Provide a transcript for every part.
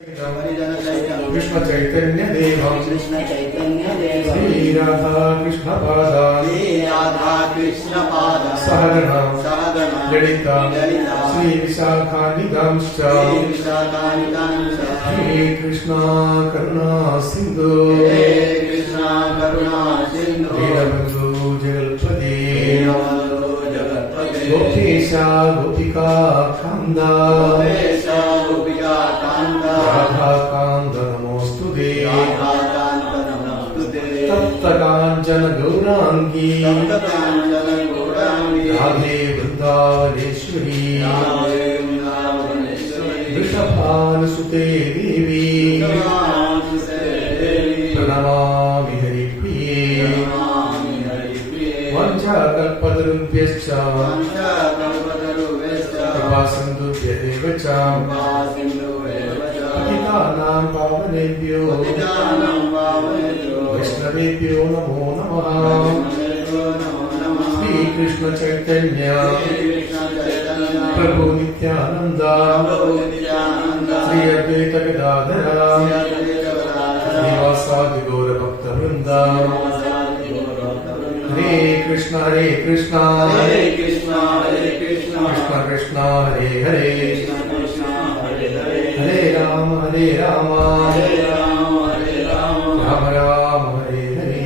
कृष्ण चैतन्य देवं श्री राधा कृष्ण पादा सहगना ललिता श्री विशाखानिकांश्च हे कृष्ण करुणा सिंधु दीनबंधु जगत्पते गोपीशा गोपिका कांदा राधा कांत नमोस्तुते तप्त कांचन गौरांगी राधे वृंदावनेश्वरी वृषभानुसुते देवी प्रणमामि हरिप्रिये वंशाकल्पतरुभ्यश्च कृपासिन्धुभ्यः एव च पतितानां पावनेभ्यो वैष्णवेभ्यो नमो नमः। श्री कृष्ण चैतन्य प्रभु नित्यानंद श्री अद्वैत गदाधर श्रीवासादि गौर भक्त वृंद हरे कृष्ण कृष्ण कृष्ण कृष्ण हरे हरे हरे राम राम राम हरे हरे।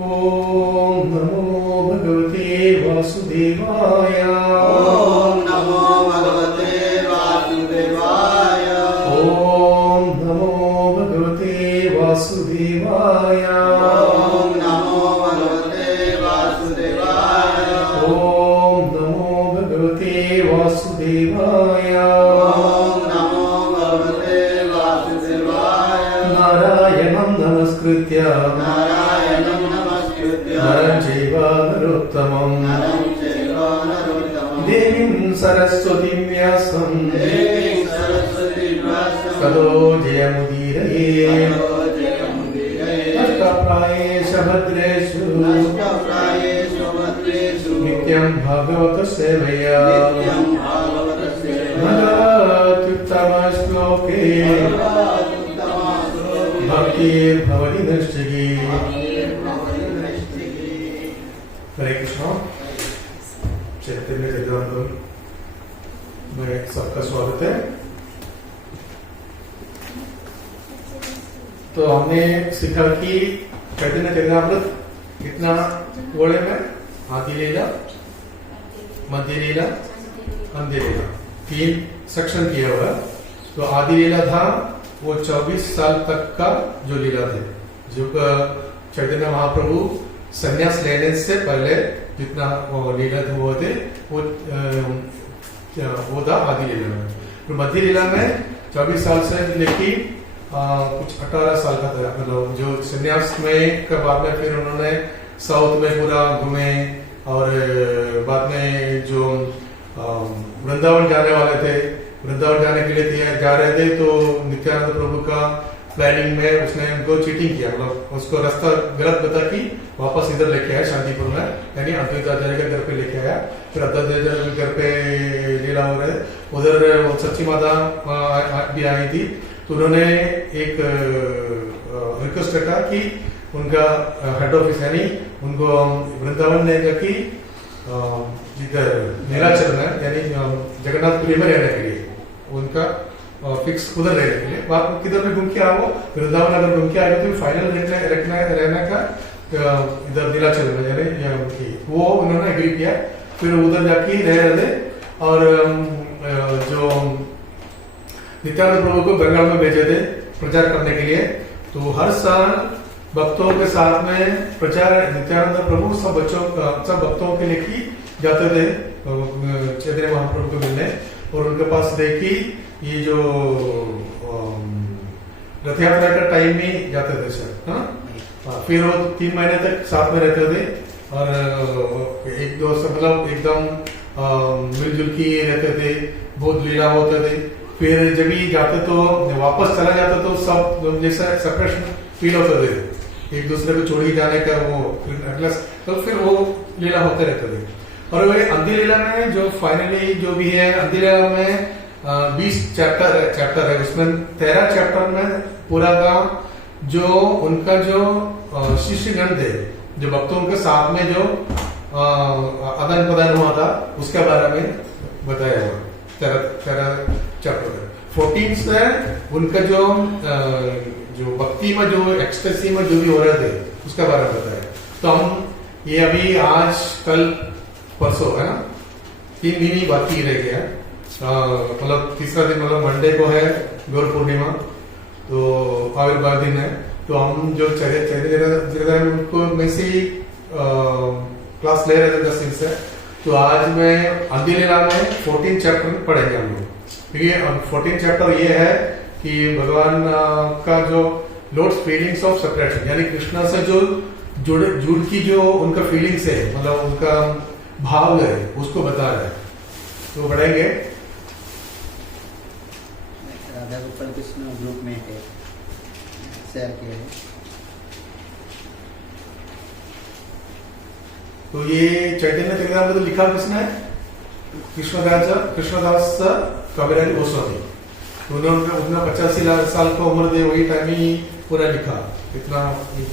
ओम नमो भगवते वासुदेवाय। ओम नमो भगवते वासुदेवाय। ओम नमो भगवते वासुदेवाय। ओम नमो भगवते वासुदेवाय। ओम नमो भगवते वासुदेवाय। ओम नमो भगवते वासुदेवाय। नारायणं नमस्कृत्य नारायणं नमस्कृत्य नरं चैव नरोत्तमं नरं चैव नरोत्तमं देवीं सरस्वतीं व्यासं देवीं सरस्वतीं व्यासं ततो जयमुदीरये। अष्टप्रायेषु भद्रेषु नष्टप्रायेषु भद्रेषु नित्यं भागवत सेवया नित्यं भागवत सेवया भगवत्युत्तमश्लोके भक्तिर्भवति नश्चिकी। हरे कृष्ण। चैतन्य चैतन्य में सबका स्वागत है। तो हमने सीखा कि चैतन्य चरितामृत कितना गोले में आदि लीला, मध्य लीला, अंत्य लीला, 3 सेक्शन किया हुआ है। तो आदि लीला था वो 24 साल तक का जो लीला थे, जो चैतन्य महाप्रभु संन्यास लेने से पहले जितना वो लीला थे वो थे वो था आदि लीला में। तो मध्य लीला में 24 साल से लेके कुछ 18 साल का था, मतलब जो संन्यास में के बाद में फिर उन्होंने साउथ में पूरा घूमे और बाद में जो वृंदावन जाने वाले थे, वृंदावन जाने के लिए जा रहे थे, तो नित्यानंद प्रभु का प्लानिंग में उसने उनको चीटिंग किया, मतलब उसको रास्ता गलत बता कि वापस इधर लेके आया शांतिपुर में, यानी अद्वैताचार्य के घर पे लेके आया। फिर अद्वैताचार्य के घर पे लीला हो रहे, उधर सच्ची माता भी आई थी। तो उन्होंने एक रिक्वेस्ट रखा कि उनका हेड ऑफिस यानी उनको वृंदावन ने जाके इधर नीलाचल में यानी जगन्नाथपुरी में रहने के लिए उनका फिक्स उधर रहने के लिए, आप किधर भी घूम के आओ, वृंदावन अगर घूम के आए तो फाइनल रहने का इधर नीलाचल में यानी वो उन्होंने एग्री किया। फिर उधर जाके रह रहे थे और जो नित्यानंद प्रभु को बंगाल में भेजे थे प्रचार करने के लिए। तो हर साल भक्तों के साथ में प्रचार नित्यानंद प्रभु सब भक्तों के लिए जाते थे चैतन्य महाप्रभु को मिलने, और उनके पास देखी ये जो रथ यात्रा का टाइम में जाते थे सर। हाँ, फिर वो 3 महीने तक साथ में रहते थे और एक दो मतलब एकदम मिलजुल के रहते थे, बहुत लीला होते थे। फिर जब भी जाते तो वापस चला जाता तो सब जैसा सेपरेशन फील होता थे, एक दूसरे को छोड़ जाने का वो तो फिर वो लीला होते रहते थे। और वे अंधी लीला में जो फाइनली जो भी है, अंधी लीला में 20 चैप्टर है, उसमें 13 चैप्टर में पूरा का जो उनका जो शिष्यगण थे, जो भक्तों के साथ में जो आदान प्रदान हुआ था, उसके बारे में बताया हुआ 13 चैप्टर। 14 से उनका जो भक्ति में जो एक्सटेसी में जो भी हो रहे थे उसके बारे में बताया। तो हम ये अभी आज कल परसों है ना, 3 दिन ही बाकी रह गया। मतलब तीसरा दिन मतलब मंडे को है गौर पूर्णिमा, तो आविर्भाव दिन है। तो हम जो चैतन्य उनको में से क्लास ले रहे थे 10 दिन से। तो आज मैं अंधी लीला में 14 चैप्टर पढ़ेंगे हम लोग, क्योंकि 14 चैप्टर ये है कि भगवान का जो लॉर्ड्स फीलिंग्स ऑफ सेपरेशन, यानी कृष्णा से जो जुड़ की जो उनका फीलिंग्स है, मतलब उनका भाव है, उसको बता रहे हैं। तो बढ़ेंगे। राधा गोपाल कृष्ण ग्रुप में है, शेयर किया है। तो ये चैतन्य चरितामृत तो लिखा किसने? कृष्णदास कविराज गोस्वामी। तो उन्होंने 85 साल की उम्र दे, वही टाइम ही पूरा लिखा, इतना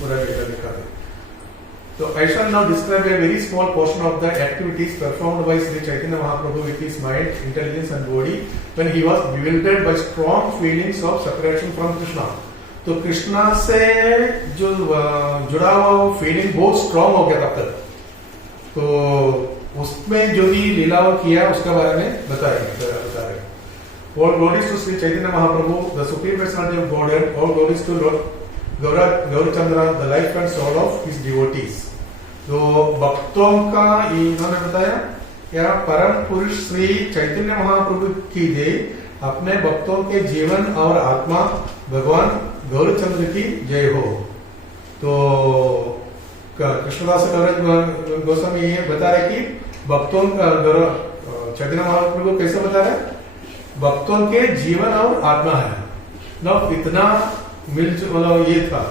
पूरा लिखा था। So I shall now describe a very small portion of the activities performed by Sri Chaitanya Mahaprabhu with his mind, intelligence and body when he was bewildered by strong feelings of separation from Krishna. तो कृष्णा से जो जुड़ा हुआ feeling बहुत strong हो गया तब तक। तो उसमें जो भी लीलाओं किया उसके बारे में बता रहे। All glories to Sri Chaitanya Mahaprabhu, the supreme personality of Godhead. All glories to Lord Gaurachandra, the life and soul of his devotees. तो भक्तों का इन्होंने बताया क्या, परम पुरुष श्री चैतन्य महाप्रभु की जय, अपने भक्तों के जीवन और आत्मा भगवान गौरचंद्र की जय हो। तो कृष्णदास गोस्वामी ये बता रहे कि भक्तों का चैतन्य महाप्रभु कैसे बता रहे, भक्तों के जीवन और आत्मा है ना, इतना मतलब ये था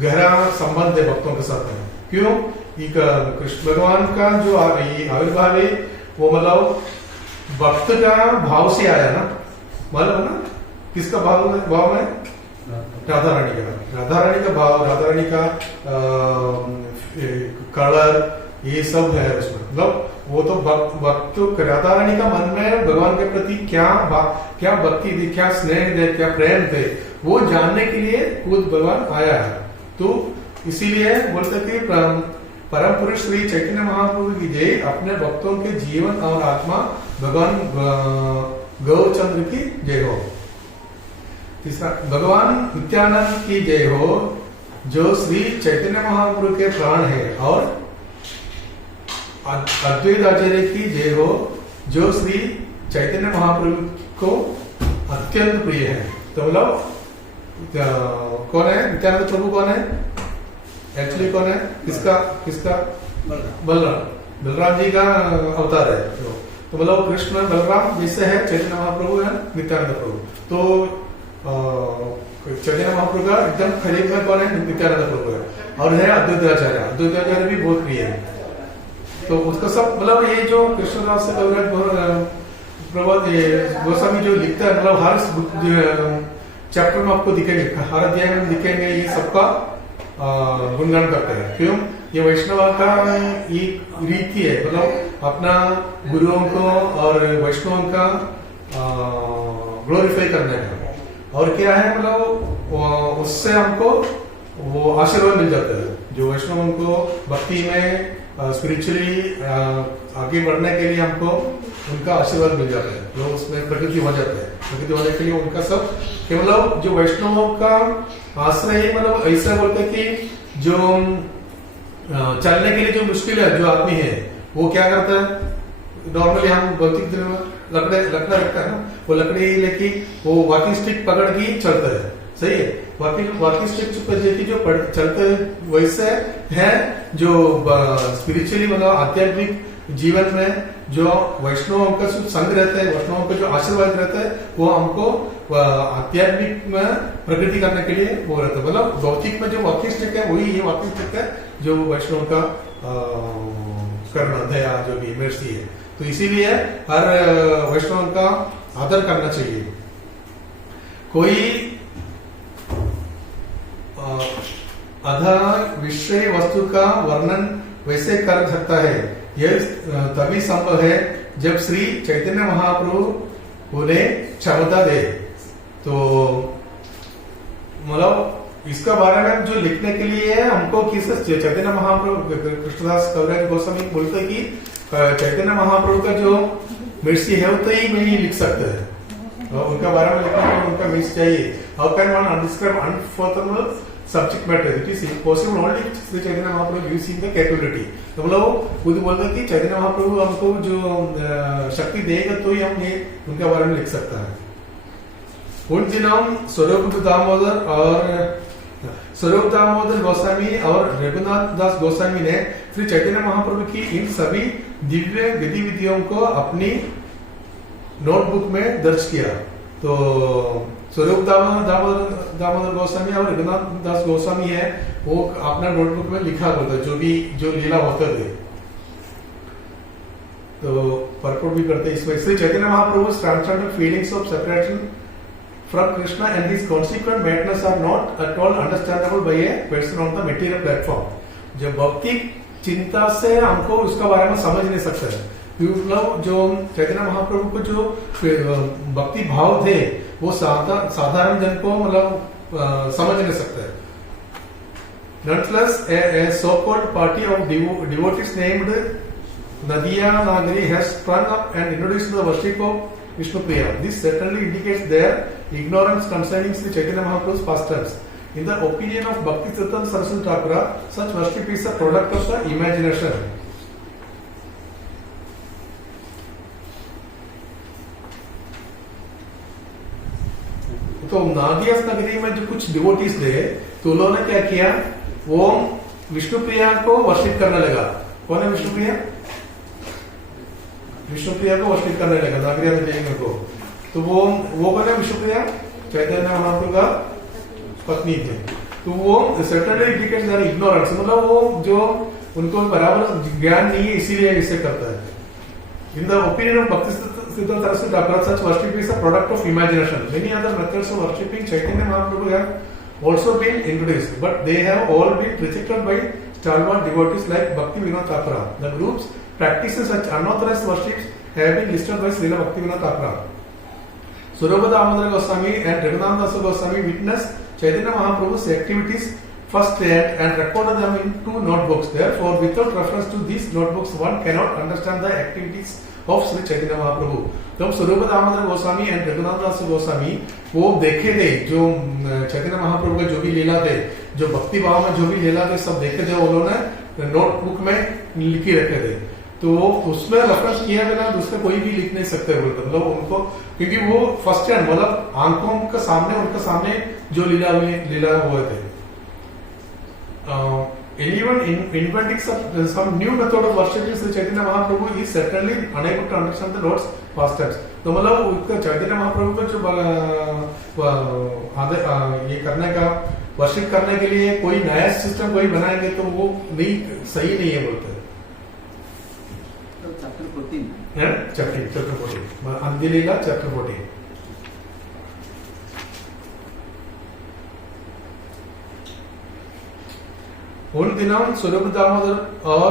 गहरा संबंध है भक्तों के साथ में। क्यों? कृष्ण भगवान का जो आविर्भाव है वो मतलब भक्त का भाव से आया ना, मतलब ना किसका भाव है? राधा रानी का भाव, राधा रानी का कलर, ये सब है उसमें। मतलब वो तो भक्त राधा रानी का मन में भगवान के प्रति क्या भक्ति थी, क्या स्नेह थे, क्या प्रेम थे, वो जानने के लिए खुद भगवान आया है। तो इसीलिए बोलते कि परम पुरुष श्री चैतन्य महाप्रभु की जय, अपने भक्तों के जीवन और आत्मा भगवान गौरचंद्र की जय हो। तीसरा, भगवान नित्यानंद की जय हो, जो श्री चैतन्य महाप्रभु के प्राण है, और अद्वैत आचार्य की जय हो, जो श्री चैतन्य महाप्रभु को अत्यंत प्रिय है। तो मतलब कौन है नित्यानंद प्रभु? कौन है एक्चुअली? कौन है? किसका? बलराम जी का अवतार है। तो मतलब कृष्ण बलराम जैसे है, चैतन्य महाप्रभु है नित्यानंद प्रभु। तो चैतन्य महाप्रभु का एकदम करीब में कौन है? नित्यानंद प्रभु है। और है अद्वैताचार्य भी बहुत प्रिय है। तो उसका सब मतलब ये जो कृष्णदास गोस्वामी जो लिखता है, मतलब हर चैप्टर में आपको दिखेंगे, हर अध्याय में दिखेंगे, ये सबका गुणगान करते हैं। क्यों? ये वैष्णव का एक रीति है, मतलब अपना गुरुओं को और वैष्णवों का ग्लोरीफाई करने का। और क्या है, मतलब उससे हमको वो आशीर्वाद मिल जाता है। जो वैष्णवों को भक्ति में स्पिरिचुअली आगे बढ़ने के लिए हमको उनका आशीर्वाद मिल जाता है, लोग उसमें प्रगति हो जाते हैं। प्रगति होने के लिए उनका सब कि मतलब जो वैष्णवों का आश्रय, मतलब ऐसा बोलते हैं कि जो चलने के लिए जो मुश्किल है, जो आदमी है वो क्या करता है, नॉर्मली हम भौतिक दिन में लकड़ा रखता है ना, वो लकड़ी लेके वो वॉकिंग स्टिक पकड़ के चलता है। सही है, वॉकिंग स्टिक लेके जो चलते हैं, वैसे है जो स्पिरिचुअली मतलब आध्यात्मिक जीवन में जो वैष्णवों का संग रहता है, वैष्णवों का जो आशीर्वाद रहता है, वो हमको आध्यात्मिक में प्रगति करने के लिए वो रहता है। मतलब भौतिक में जो वॉकिंग स्टिक है, वही ये वॉकिंग स्टिक है जो वैष्णव का करना, दया जो भी मर्सी है। तो इसीलिए हर वैष्णव का आदर करना चाहिए। कोई अधा विषय वस्तु का वर्णन वैसे कर सकता है, यह तभी संभव है जब श्री चैतन्य महाप्रभु उन्हें क्षमता दे। तो मतलब इसका बारे में जो लिखने के लिए हमको किस चैतन्य महाप्रभु कृष्णदास कविराज गोस्वामी बोलते कि चैतन्य महाप्रभु का जो मर्सी है तो ही में ही लिख सकते हैं, और उनका बारे में लिखने के लिए उनका मर्सी चाहिए। How can one describe unformable subject matter, it is possible only Shri Chaitanya Mahaprabhu using the capability. तो मतलब खुद बोलते कि चैतन्य महाप्रभु हमको जो शक्ति देगा तो ही हम ये उनके बारे में लिख सकता है। उन दिनों स्वरूप दामोदर गोस्वामी और रघुनाथ दास गोस्वामी ने श्री चैतन्य महाप्रभु की इन सभी दिव्य गतिविधियों को अपनी नोटबुक में दर्ज किया। तो स्वरूप दामोदर गोस्वामी और रघुनाथ दास गोस्वामी है, वो अपना नोटबुक में लिखा करता जो लीला होते थे। तो परपोर्ट भी करते इसमें, Shri Chaitanya Mahaprabhu transcendent feelings of separation from Krishna and his consequent madness are not at all understandable by a person on the material platform। जब भक्ति चिंता से हमको उसका बारे में समझ नहीं सकते, मतलब जो चैतन्य महाप्रभु को जो भक्ति भाव थे वो साधारण जन को मतलब समझ नहीं सकते। Nonetheless, a so-called party of devotees named Nadia Nagari has sprung up and introduced the worship of Vishnu Priya. This certainly indicates their ignorance concerning Sri Chaitanya Mahaprabhu's pastimes. In the opinion of Bhakti Siddhanta Saraswati Thakura, such worship is a product of the imagination. तो नादियास नगरी में जो कुछ devotees थे, तो उन्होंने क्या किया, वो विष्णु प्रिया को वर्शिप करने लगा। कौन है विष्णु प्रिया? विष्णु प्रिया को वर्शिप करने लगा नागरिया में देवी को। तो वो कौन है विष्णु प्रिया? चैतन्य महाप्रभु का पत्नी थे। तो वो सर्टेनली इंडिकेट्स देयर इग्नोरेंस, मतलब वो जो उनको बराबर ज्ञान नहीं है इसीलिए इसे करता है। In the opinion of Bhakti Siddhanta Saraswati Thakur, such worship is a product of imagination. Many other methods of worshipping Chaitanya Mahaprabhu have also been introduced, but they have all been rejected by stalwart devotees like Bhakti Vinod Thakura. The group's practices such unauthorized worships have been listed by Srila Bhakti Vinod Thakura. Swarupa Damodar Goswami and Raghunath Das Goswami witnessed Chaitanya Mahaprabhu's activities firsthand and recorded them in 2 notebooks. Therefore, without reference to these notebooks, one cannot understand the activities of Sri Chaitanya Mahaprabhu. तो स्वरूप Damodar Goswami and Raghunath दास गोस्वामी वो देखे थे जो चैतन्य महाप्रभु के जो भी लीला थे, जो भक्ति भाव में जो भी लीला थे, सब देखे थे, उन्होंने नोटबुक में लिखी रखे थे। तो उसमें रेफरेंस किया बिना दूसरे कोई भी लिख नहीं सकते बोलते, मतलब उनको, क्योंकि वो फर्स्ट हैंड मतलब आंखों के सामने उनके सामने जो लीला हुए थे। Anyone inventing some new method of worshiping Sri Chaitanya Mahaprabhu is certainly unable to understand the Lord's pastimes। तो मतलब चैतन्य महाप्रभु को जो ये करने का वर्शिप करने के लिए कोई नया सिस्टम कोई बनाएंगे तो वो नहीं सही नहीं है बोलते। चैप्टर 14 है, चैप्टर 14 अंतिलीला चैप्टर 14। उन दिनों स्वरूप दामोदर और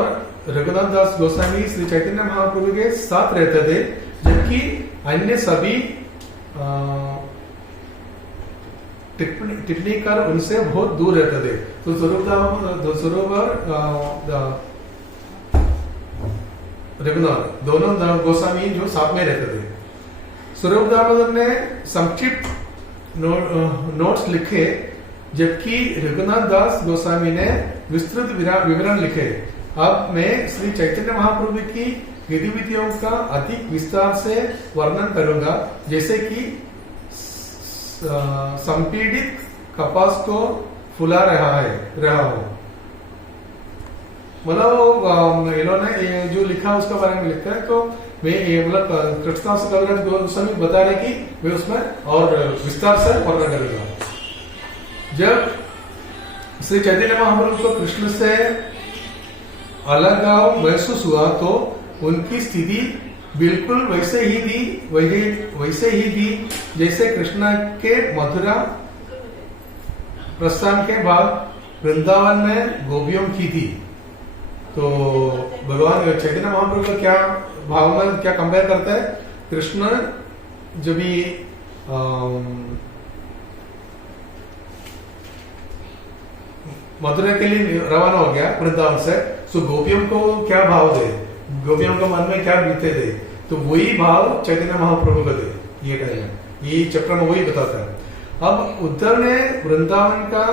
रघुनाथ दास गोस्वामी श्री चैतन्य महाप्रभु के साथ रहते थे, जबकि अन्य सभी टिप्पणीकार उनसे बहुत दूर रहते थे। तो स्वरूप रघुनाथ दोनों गोस्वामी जो साथ में रहते थे। स्वरूप दामोदर ने संक्षिप्त नोट्स लिखे, जबकि रघुनाथ दास गोस्वामी ने विस्तृत विवरण लिखे। अब मैं श्री चैतन्य महाप्रभु की गतिविधियों का अधिक विस्तार से वर्णन करूंगा, जैसे कि संपीड़ित कपास को फुला रहा हो। मतलब इन्होंने जो लिखा उसके बारे में लिखा है, तो मैं मतलब कृष्णदास कविराज गोस्वामी बता रहे कि मैं उसमें और विस्तार से वर्णन करूंगा। जब श्री चैतन्य महाप्रभु को कृष्ण से अलगाव महसूस हुआ तो उनकी स्थिति बिल्कुल वैसे ही थी जैसे कृष्ण के मथुरा प्रस्थान के बाद वृंदावन में गोपियों की थी। तो भगवान चैतन्य महाप्रभु का क्या भावना क्या कंपेयर करता है, कृष्ण जब भी मथुरा के लिए रवाना हो गया वृंदावन से, तो गोपियों को क्या भाव दे, गोपियों के मन में क्या बीते थे, तो वही भाव चैतन्य महाप्रभु का थे। ये कहना ये चक्र में वही बताता है। अब उद्धव ने वृंदावन का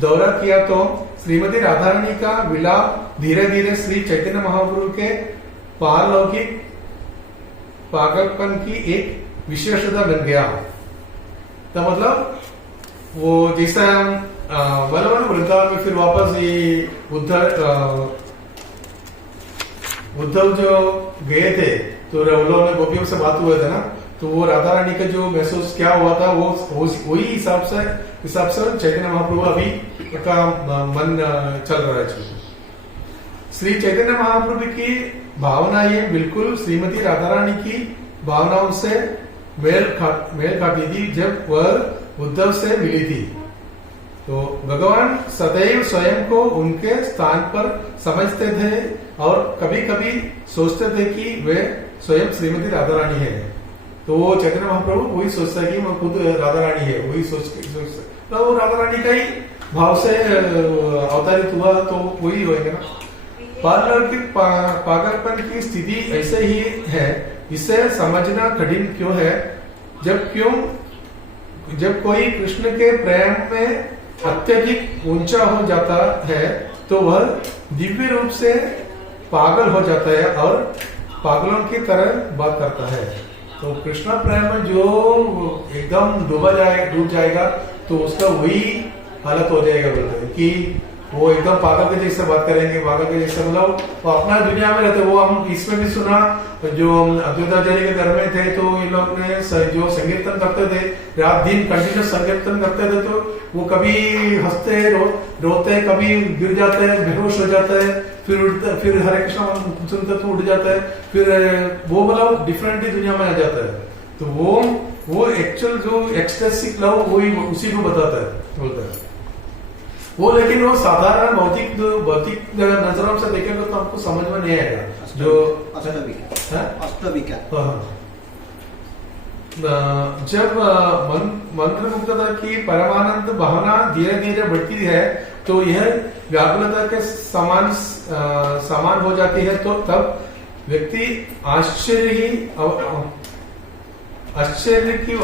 दौरा किया तो श्रीमती राधा रानी का विलाप धीरे धीरे श्री चैतन्य महाप्रभु के पारलौकिक पागलपन की एक विशेषता बन गया। तो मतलब वो जैसा बलवन वृंदावन में फिर वापस ये उद्धव जो गए थे तो उन्होंने गोपियों से बात हुए थे ना, तो वो राधा रानी का जो महसूस क्या हुआ था वो वही हिसाब से चैतन्य महाप्रभु अभी का मन चल रहा है। श्री चैतन्य महाप्रभु की भावना ये बिल्कुल श्रीमती राधा रानी की भावनाओं से मेल खाती थी जब वह उद्धव से मिली थी। तो भगवान सदैव स्वयं को उनके स्थान पर समझते थे और कभी कभी सोचते थे कि वे स्वयं श्रीमती राधा रानी है। तो वो चैतन्य महाप्रभु वही सोचता है कि वो खुद राधा रानी है, वही सोचता तो वो राधा रानी का ही भाव से अवतारित हुआ, तो वही होगा ना। पारलौकिक पागलपन की स्थिति ऐसे ही है, इसे समझना कठिन क्यों है। जब कोई कृष्ण के प्रेम में अत्यधिक ऊंचा हो जाता है तो वह दिव्य रूप से पागल हो जाता है और पागलों की तरह बात करता है। तो कृष्ण प्रेम में जो एकदम डूब जाएगा तो उसका वही हालत हो जाएगा, बोलते हैं कि वो एकदम पागल के जैसे बात करेंगे, पागल के जैसे मतलब वो अपना दुनिया में रहते। वो हम इसमें भी सुना जो अद्वैताचार्य के घर में थे तो इन लोग ने जो संकीर्तन करते थे, रात दिन कंटिन्यूस संकीर्तन करते थे, तो वो कभी हंसते रोते, कभी गिर जाते हैं, बेहोश हो जाते हैं, फिर हरे कृष्ण सुनते तो उठ जाता है, फिर वो मतलब डिफरेंट ही दुनिया में आ जाता है। तो वो एक्चुअल जो एक्सटेसिक लव वही उसी को बताता है, बोलता है वो। लेकिन वो साधारण भौतिक नजरों से देखेंगे तो हमको समझ में नहीं आएगा। जो अष्टविका जब मंत्र मुक्तता की परमानंद भावना धीरे धीरे बढ़ती है तो यह व्याकुलता के समान हो जाती है, तो तब व्यक्ति आश्चर्य की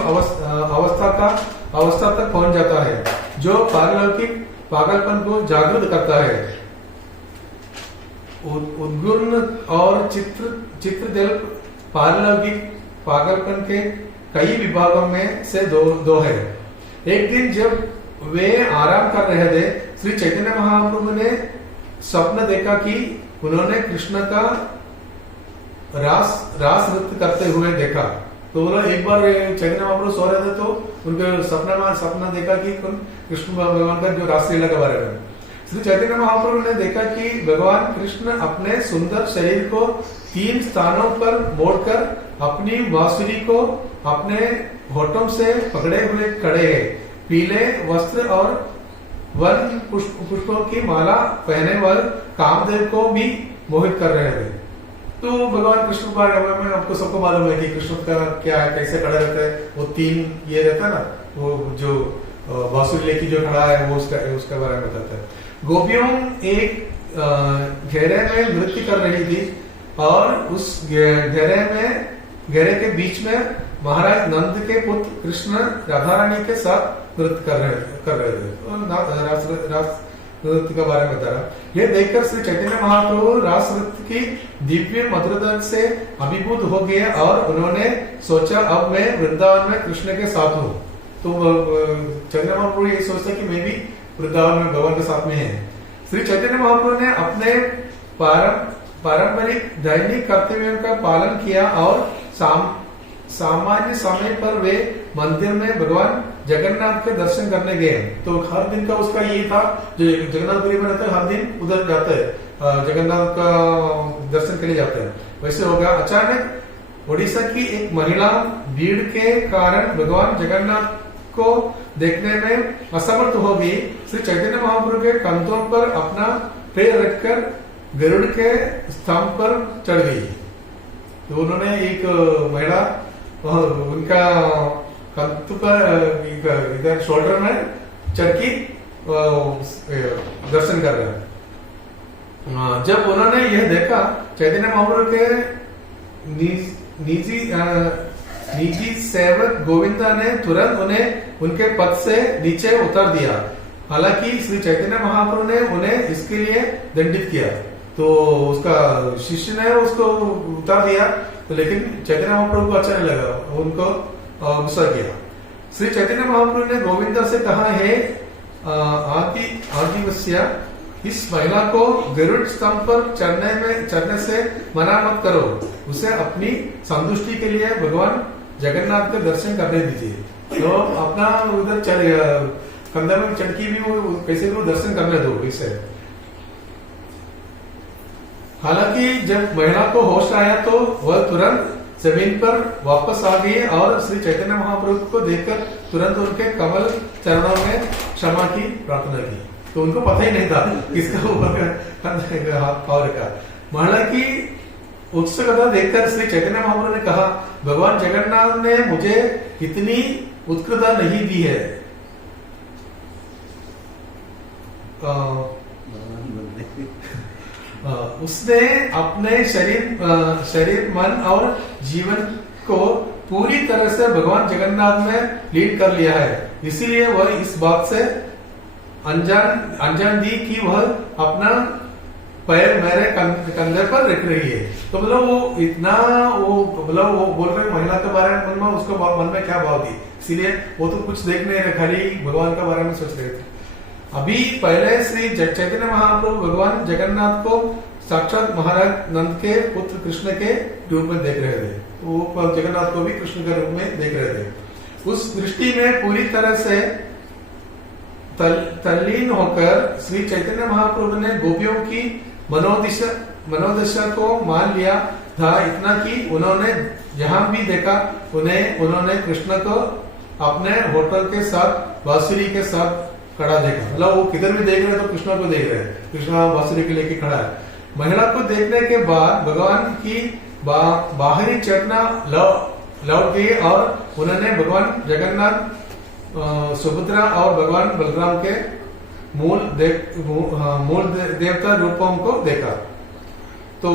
अवस्था तक पहुंच जाता है, जो पारलौकिक पागलपन को जागृत करता है। उद्गुण और चित्रदिल पारलौकिक पागलपन के कई विभागों में से दो है। एक दिन जब वे आराम कर रहे थे, श्री चैतन्य महाप्रभु ने स्वप्न देखा कि उन्होंने कृष्ण का रास नृत्य करते हुए देखा। तो एक बार चैतन्य महाप्रभु सो रहे थे तो उनके सपना देखा कि कृष्ण भगवान का जो रासलीला के बारे में श्री चैतन्य महाप्रभु ने देखा कि भगवान कृष्ण अपने सुंदर शरीर को 3 स्थानों पर मोड़कर अपनी बांसुरी को अपने होठों से पकड़े हुए खड़े हैं। पीले वस्त्र और वन पुष्पों की माला पहने हुए कामदेव को भी मोहित कर रहे थे। तो भगवान कृष्ण के बारे में आपको सबको मालूम है कि कृष्ण का क्या कैसे खड़ा रहता है। वो 3 ये रहता है ना, वो जो बांसुरी लेके जो खड़ा है वो उसके बारे में बताता है। गोपियों एक घेरे में नृत्य कर रही थी और उस घेरे के बीच में महाराज नंद के पुत्र कृष्ण राधा रानी के साथ नृत्य कर रहे थे। रास नृत्य के बारे में बता रहा। यह देखकर श्री चैतन्य महाप्रभु रास नृत्य की दिव्य मधुरता से अभिभूत हो गए और उन्होंने सोचा अब मैं वृंदावन में कृष्ण के साथ हूँ। तो चैतन्य महाप्रभु ये सोचता कि मैं भी वृंदावन में भगवान के साथ में है। श्री चैतन्य महाप्रभु ने अपने पारंपरिक दैनिक कर्तव्यों का पालन किया और सामान्य समय पर वे मंदिर में भगवान जगन्नाथ के दर्शन करने गए। तो हर दिन का उसका ये था, जो जगन्नाथपुरी में रहता है हर दिन उधर जाता है। जगन्नाथ का दर्शन के लिए जाते हैं, वैसे हो गया। अचानक उड़ीसा की एक महिला भीड़ के कारण भगवान जगन्नाथ को देखने में असमर्थ हो गई। श्री चैतन्य महाप्रभु के कंधों पर अपना पैर रखकर गरुड़ के स्तंभ पर चढ़ गई। तो उन्होंने एक महिला उनका कंध पर इधर शोल्डर में चढ़ के दर्शन कर रहे हैं। जब उन्होंने यह देखा, चैतन्य महाप्रभु के निजी सेवक गोविंदा ने तुरंत उन्हें उनके पद से नीचे उतार दिया। हालांकि श्री चैतन्य महाप्रभु ने उन्हें इसके लिए दंडित किया, तो उसका शिष्य ने उसको उतार दिया, तो लेकिन चैतन्य महाप्रभु को अच्छा नहीं लगा, उनको गुस्सा किया। श्री चैतन्य महाप्रभु ने गोविंदा से कहा, है आदिवस्या, इस महिला को गरुड़ स्तंभ पर चढ़ने से मना मत करो, उसे अपनी संतुष्टि के लिए भगवान जगन्नाथ के दर्शन करने दीजिए। तो अपना उधर कंधे में चढ़ के भी वो कैसे भी दर्शन करने दो इसे। हालांकि जब महिला को होश आया तो वह तुरंत जमीन पर वापस आ गई और श्री चैतन्य महाप्रभु को देखकर तुरंत उनके कमल चरणों में क्षमा की प्रार्थना की। तो उनको पता ही नहीं था किसका ऊपर हाथ पाव रखा। महिला की उत्सुकता देखकर श्री चैतन्य महाप्रभु ने कहा, भगवान जगन्नाथ ने मुझे इतनी उत्कृष्टता नहीं दी है। उसने अपने शरीर मन और जीवन को पूरी तरह से भगवान जगन्नाथ में लीन कर लिया है, इसीलिए वह इस बात से अनजान दी कि वह अपना पैर मेरे कंधे पर रख रही है। तो मतलब वो इतना मतलब वो बोल रहे महिला के बारे में उसको मन में क्या भाव थी, इसीलिए वो तो कुछ देख नहीं रहे, खाली भगवान के बारे में सोच रहे थे। अभी पहले श्री चैतन्य महाप्रभु भगवान जगन्नाथ को साक्षात महाराज नंद के पुत्र कृष्ण के रूप में देख रहे थे, वो जगन्नाथ को भी कृष्ण के रूप में देख रहे थे। उस दृष्टि में पूरी तरह से तल्लीन होकर श्री चैतन्य महाप्रभु ने गोपियों की मनोदशा को मान लिया था, इतना कि उन्होंने जहां भी देखा उन्होंने कृष्ण को अपने होटल के साथ बांसुरी के साथ खड़ा देखा। मतलब वो किधर भी देख रहे तो कृष्णा को देख रहे हैं, कृष्णा बांसुरी के लेके खड़ा है। महिला को देखने के बाद भगवान की बाहरी चेतना लौट गई और उन्होंने भगवान जगन्नाथ, सुभद्रा और भगवान बलराम के मूल देवता रूपों को देखा। तो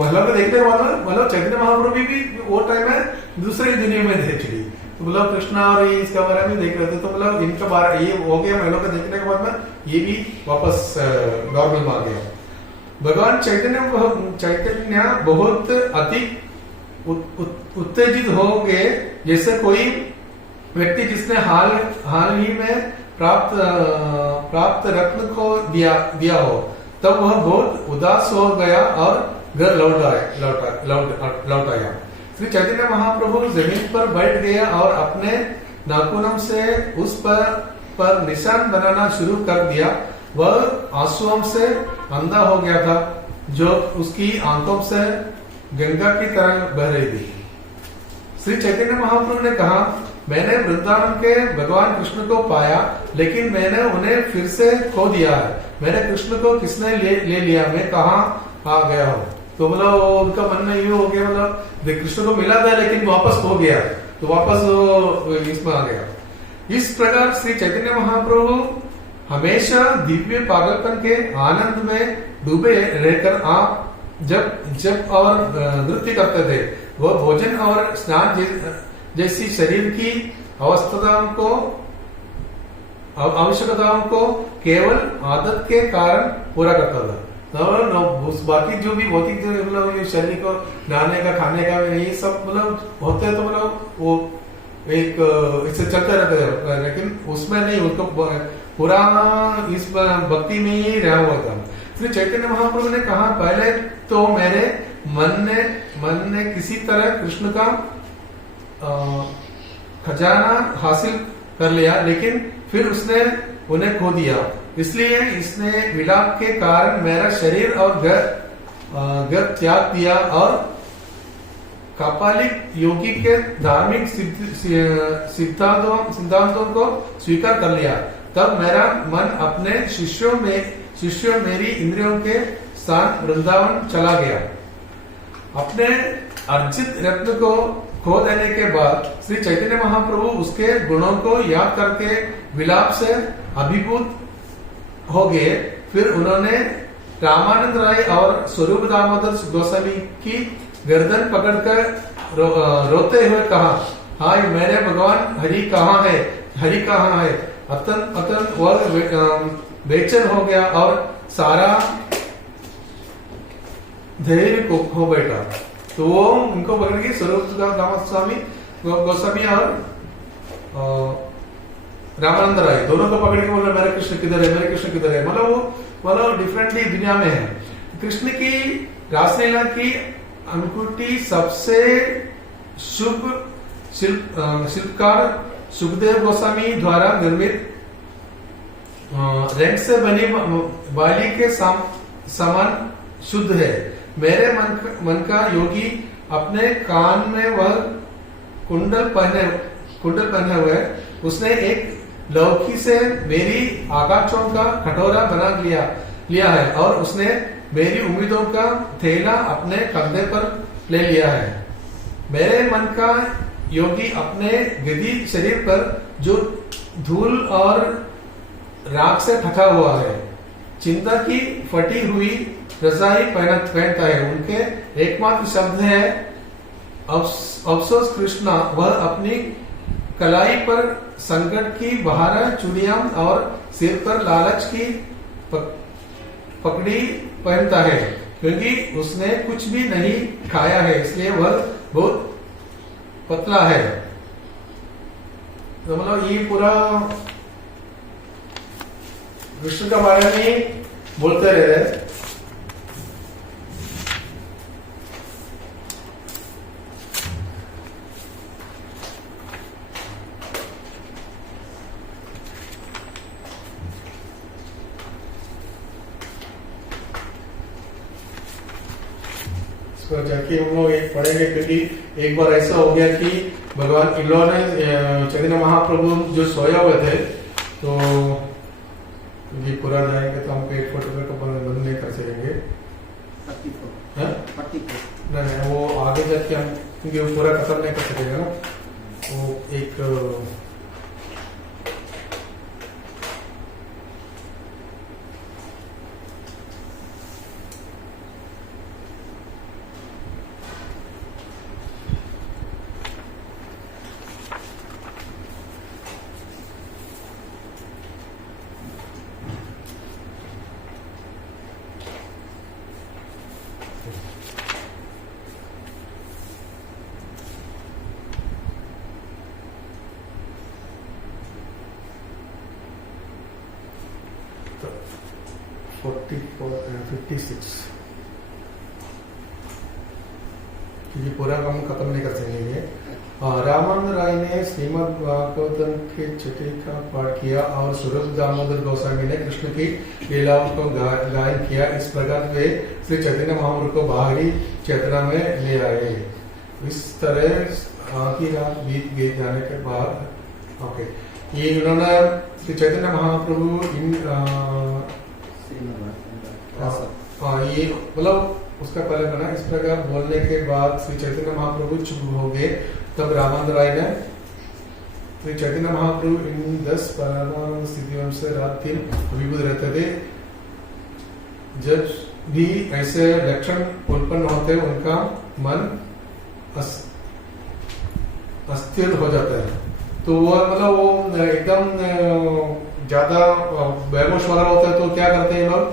महिला को देखने के बाद मतलब चैतन्य महाप्रभु भी वो टाइम में दूसरी दुनिया में थे चली, तो मतलब कृष्णा और ये इसके बारे में देख रहे थे। तो मतलब इनका बारे ये हो गया, महिला को देखने के बाद में ये भी वापस नॉर्मल में आ गया। भगवान चैतन्य बहुत अधिक उत्तेजित हो गए, जैसे कोई व्यक्ति जिसने हाल ही में प्राप्त रत्न को दिया हो, तब वह बहुत उदास हो गया और घर लौट आया। श्री चैतन्य महाप्रभु जमीन पर बैठ गए और अपने नाखूनों से उस पर निशान बनाना शुरू कर दिया। वह आंसुओं से अंधा हो गया था, जो उसकी आंखों से गंगा की तरह बह रही थी। श्री चैतन्य महाप्रभु ने कहा, मैंने वृंदावन के भगवान कृष्ण को पाया, लेकिन मैंने उन्हें फिर से खो दिया है। मेरे कृष्ण को किसने ले लिया, मैं कहाँ आ गया हूँ। तो मतलब उनका मन में ये हो गया, मतलब कृष्ण को मिला था लेकिन वापस खो गया, तो वापस इसमें आ गया। इस प्रकार श्री चैतन्य महाप्रभु हमेशा दिव्य पागलपन के आनंद में डूबे रहकर आप जब और नृत्य करते थे। वह भोजन और स्नान जैसी शरीर की आवश्यकताओं को केवल आदत के कारण पूरा करता था। तो बाकी जो भी भौतिक जो मतलब शरीर को नहाने का, खाने का, ये सब मतलब होते हैं, तो मतलब वो एक इससे चलते रहते हैं, लेकिन उसमें नहीं, उनको पूरा इस भक्ति में ही रहा हुआ था। श्री चैतन्य महाप्रभु ने कहा, पहले तो मेरे मन ने किसी तरह कृष्ण का खजाना हासिल कर लिया, लेकिन फिर उसने उन्हें खो दिया। इसलिए इसने विलाप के कारण मेरा शरीर और घर त्याग दिया और कापालिक योगी के धार्मिक सिद्धांतों को स्वीकार कर लिया। तब मेरा मन अपने शिष्यों मेरी इंद्रियों के स्थान वृंदावन चला गया। अपने अर्जित रत्न को खो देने के बाद श्री चैतन्य महाप्रभु उसके गुणों को याद करके विलाप से अभिभूत हो गए। फिर उन्होंने रामानंद राय और स्वरूप दामोदर गोस्वामी की गर्दन पकड़कर रोते हुए कहा, हाय मेरे भगवान, हरि कहाँ है, हरि कहाँ है। अतन वह बेचैन हो गया और सारा धैर्य को खो बैठा। तो वो उनको पकड़ के स्वरूप दामोदर गोस्वामी और रामानंद राय दोनों को पकड़ के बोला, मेरा कृष्ण किधर है, मेरे कृष्ण किधर है। मतलब डिफरेंटली दुनिया में है। कृष्ण की रासलीला की अंकुटी सबसे शुभ शिल्पकार सुखदेव गोस्वामी द्वारा निर्मित रेंट से बनी बाली के समान शुद्ध है। मेरे मन का योगी अपने कान में वह कुंडल पहने हुए, उसने एक लौकी से मेरी आकाशों का कटोरा बना लिया है और उसने मेरी उम्मीदों का थैला अपने कंधे पर ले लिया है। मेरे मन का योगी अपने गदी शरीर पर जो धूल और राख से ढका हुआ है, चिंता की फटी हुई रजाई पहनता है। उनके एकमात्र शब्द है अफसोस कृष्णा। वह अपनी कलाई पर संकट की बहार चूड़ियां और सिर पर लालच की पगड़ी पहनता है, क्योंकि उसने कुछ भी नहीं खाया है, इसलिए वह बहुत पतला है। तो मतलब ये पूरा कृष्ण के बारे में बोलते रहे। जाके हम लोग एक पढ़ेंगे, क्योंकि एक बार ऐसा हो गया कि भगवान इन्होंने चैतन्य महाप्रभु जो सोया हुए थे, तो ये पूरा जाएंगे तो हमको एक फोटो को बंद नहीं कर सकेंगे। नहीं, वो आगे जाके हम, क्योंकि वो पूरा खत्म नहीं कर सकेंगे ना। वो एक ये पूरा हम खत्म नहीं कर सकेंगे। रामानंद राय ने श्रीमद् भागवतम के छठे का पाठ किया और स्वरूप दामोदर गोस्वामी ने कृष्ण की लीलाओं को गायन किया। इस प्रकार वे श्री चैतन्य महाप्रभु को बाहरी चेतना में ले आए। इस तरह आधी रात बीत जाने के बाद ये इन्होंने श्री चैतन्य महाप्रभु ये मतलब उसका पहले बना। इस प्रकार बोलने के बाद श्री चैतन्य महाप्रभु चुप हो गए। तब रामानंद राय ने श्री चैतन्य महाप्रभु इन 10 परमानंद स्थितियों से रात दिन अभिभूत रहते थे। जब भी ऐसे लक्षण उत्पन्न होते उनका मन अस्थिर हो जाता है। तो वो मतलब वो एकदम ज्यादा बेहोश वाला होता है, तो क्या करते हैं लोग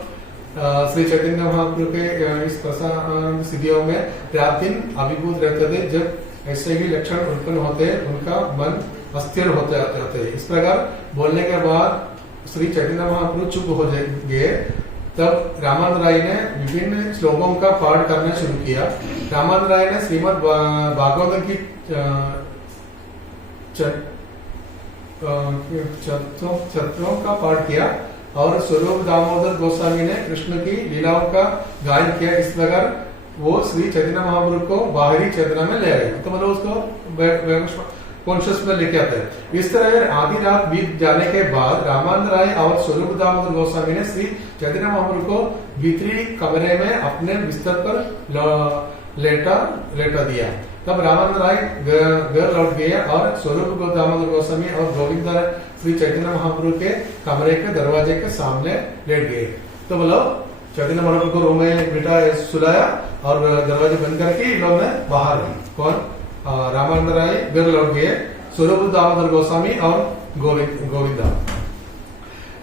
श्री चैतन्य महाप्रभु के इस प्रसाद स्थितियों में रात दिन अभिभूत रहते थे। जब ऐसे ही लक्षण उत्पन्न होते उनका मन अस्थिर होते जाते। इस प्रकार बोलने के बाद श्री चैतन्य महाप्रभु चुप हो गए। तब रामानंद राय ने विभिन्न श्लोकों का पाठ करना शुरू किया। रामानंद राय ने श्रीमद् भागवतम की चत्रों का पाठ किया। और स्वरूप दामोदर गोस्वामी ने कृष्ण की लीलाओं का गायन किया। इस प्रकार वो श्री चैतन्य महाप्रभु को बाहरी चेतना में ले आए, तो मतलब उसको कॉन्शियस में लेके आते हैं। इस तरह आधी रात बीत जाने के बाद रामानंद राय और स्वरूप दामोदर गोस्वामी ने श्री चैतन्य महाप्रभु को भीतरी कमरे में अपने बिस्तर पर लेटा दिया। तब रामानंद राय घर लौट गए और स्वरूप दामोदर गोस्वामी और गोविंद श्री चैतन्य महाप्रभु के कमरे के दरवाजे के सामने लेट गए। तो बोलो चैतन्य महाप्रभु को रूम में बिठा सुलाया और दरवाजे बंद करके इन लोगों ने बाहर कौन रामानंद राय घर लौट गए, स्वरूप दामोदर गोस्वामी और गोविंदा।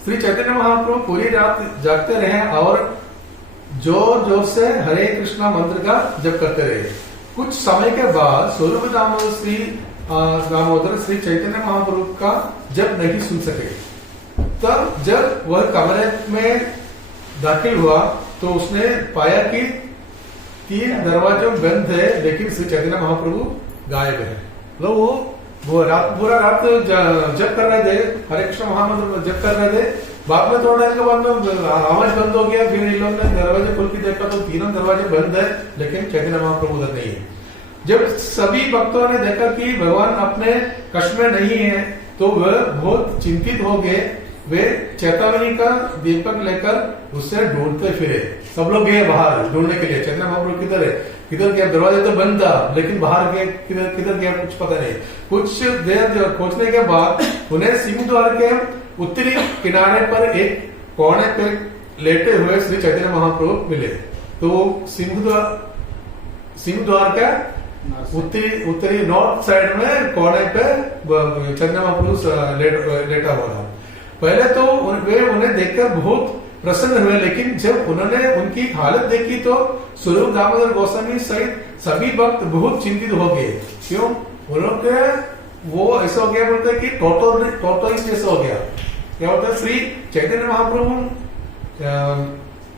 श्री चैतन्य महाप्रभु पूरी रात जागते रहे और जोर जोर से हरे कृष्णा मंत्र का जप करते रहे। कुछ समय के बाद स्वरूप दामोदर श्री चैतन्य महाप्रभु का जप नहीं सुन सके। तब जब वह कमरे में दाखिल हुआ तो उसने पाया कि 3 दरवाजे बंद है, लेकिन श्री चैतन्य महाप्रभु गायब है। मतलब वो पूरा रात जप कर रहे थे, हरे कृष्ण महामंत्र जप कर रहे थे। बाद में थोड़ा टाइम के बाद में आवाज बंद हो गया, फिर इन लोगों ने दरवाजे खोल के देखा तो 3 दरवाजे बंद है, लेकिन चैतन्य महाप्रभु उधर नहीं है। जब सभी भक्तों ने देखा कि भगवान अपने कष्ट में नहीं है तो वह बहुत चिंतित हो गए। वे चेतावनी का दीपक लेकर उससे ढूंढते फिरे। सब लोग गए बाहर ढूंढने के लिए, चैतन्य महाप्रभु किधर है, किधर गया, दरवाजा तो बंद था लेकिन बाहर गए, किधर गया कुछ पता नहीं। कुछ देर खोजने के बाद उन्हें सिंह द्वार के उत्तरी किनारे पर एक कोने पर लेटे हुए श्री चैतन्य महाप्रभु मिले। तो सिंह द्वार का उत्तरी नॉर्थ साइड में कोने पे चैतन्य महाप्रभु लेटा हुआ था। पहले तो वे उन्हें देखकर बहुत प्रसन्न हुए, लेकिन जब उन्होंने उनकी हालत देखी तो स्वरूप दामोदर गोस्वामी सहित सभी भक्त बहुत चिंतित हो गए। क्यों? उन्होंने वो ऐसा हो गया, बोलते कि टोटोइस जैसा हो गया। क्या होता है, श्री चैतन्य महाप्रभु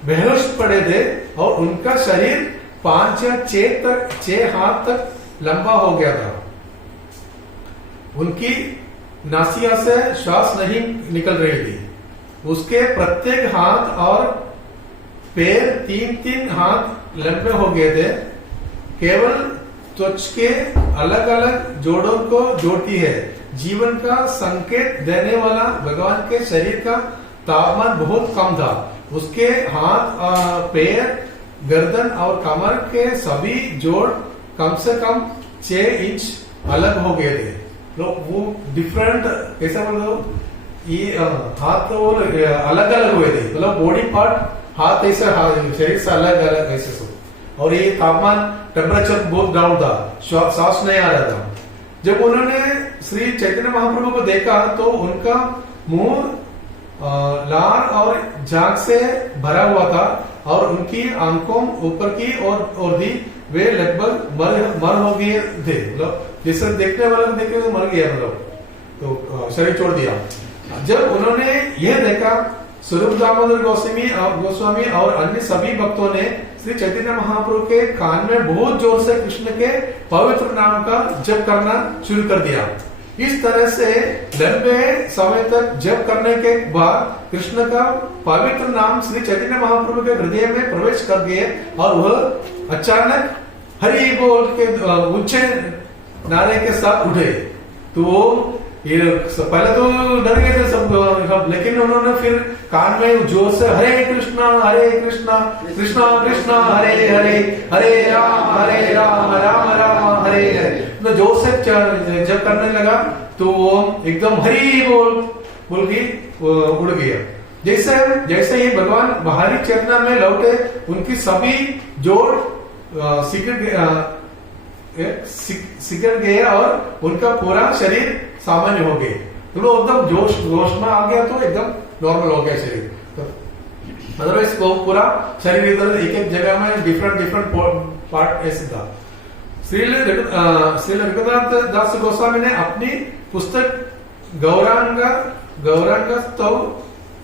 बेहोश पड़े थे और उनका शरीर 5 या 6 हाथ तक लंबा हो गया था। उनकी नासिया से श्वास नहीं निकल रही थी। उसके प्रत्येक हाथ और पैर 3-3 हाथ लंबे हो गए थे। केवल त्वच के अलग अलग जोड़ों को जोड़ती है। जीवन का संकेत देने वाला भगवान के शरीर का तापमान बहुत कम था। उसके हाथ, पैर, गर्दन और कमर के सभी जोड़ कम से कम 6 इंच अलग हो गए थे। वो डिफरेंट कैसा बोल दो, ये हाथ तो अलग अलग हुए थे। मतलब बॉडी पार्ट हाथ ऐसे, शरीर से अलग अलग ऐसे सब। और ये तापमान टेम्परेचर बहुत डाउन था, सांस नहीं आ रहा था। जब उन्होंने श्री चैतन्य महाप्रभु को देखा तो उनका मुंह लार और झाग से भरा हुआ था और उनकी आंखों ऊपर की और थी। वे लगभग मर हो गए थे। मतलब जैसे देखने वाले को देखे तो मर गया, मतलब तो शरीर छोड़ दिया। जब उन्होंने यह देखा, स्वरूप दामोदर गोस्वामी और अन्य सभी भक्तों ने श्री चैतन्य महाप्रभु के कान में बहुत जोर से कृष्ण के पवित्र नाम का जप करना शुरू कर दिया। इस तरह से लंबे समय तक जप करने के बाद कृष्ण का पवित्र नाम श्री चैतन्य महाप्रभु के हृदय में प्रवेश कर गए और वह अचानक हरि बोल के ऊंचे नारे के साथ उठे। तो ये पहले तो डर गए थे सब, लेकिन उन्होंने फिर कान में जोर से हरे कृष्णा कृष्णा कृष्णा हरे हरे, हरे राम राम राम हरे हरे, तो जोर से जब करने लगा तो वो एकदम हरि बोल के उड़ गया। जैसे ही भगवान बाहरी चेतना में लौटे, उनकी सभी जोड़ सिकुड़ गए और उनका पूरा शरीर सामान्य हो गए। तो वो एकदम जोश में आ गया, तो एकदम नॉर्मल हो गया शरीर। तो अदरवाइज वो पूरा शरीर इधर एक जगह में डिफरेंट पार्ट ऐसे था। श्री रघुनाथ दास गोस्वामी ने अपनी पुस्तक गौरांग स्तव